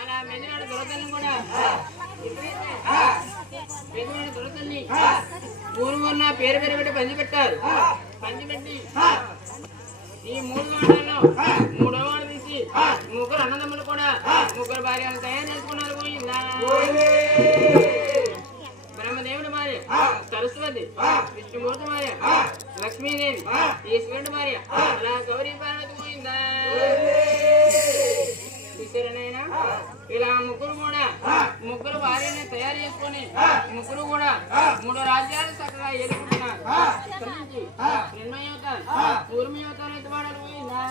అలా మెదినాడు దొరకల్ని కూడా. మెదినాడు దొరకల్ని. మూడు ఉన్న పేరు పేరు పెట్టి పంచి పెట్టారు. పంచి పెట్టి. ఈ మూడు వాడాల్లో మూడో వాడు తీసి ముగ్గురు అన్నదమ్ములు కూడా ముగ్గురు భార్య తయారు చేసుకున్నారు పోయిందా? లక్ష్మీదేవి ఈశ్వరుడు భార్య. అలా గౌరీ పార్వతి పోయిందా? చూసారనైనా ఇలా ముగ్గురు కూడా ముగ్గురు భార్యని తయారు చేసుకొని ముగ్గురు కూడా మూడు రాజ్యాలు చక్కగా ఎదుర్కొంటున్నారు పూర్మయవుతారు ఎత్తువాడలు పోయిందా?